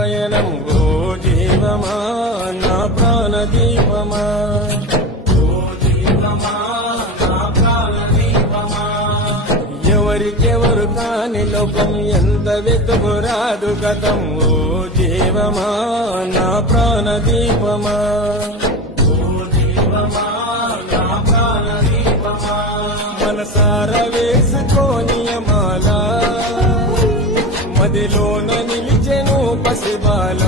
పయనం ఓ జీవమా నా ప్రాణదీపమా ఎవరికెవరు కాని లోకం ఎంత వెతుకురాదు గతం ఓ జీవమా నా ప్రాణదీపమా మనసార వేసుకోనియమాల మదిలోన నిలిచెను పసిబాల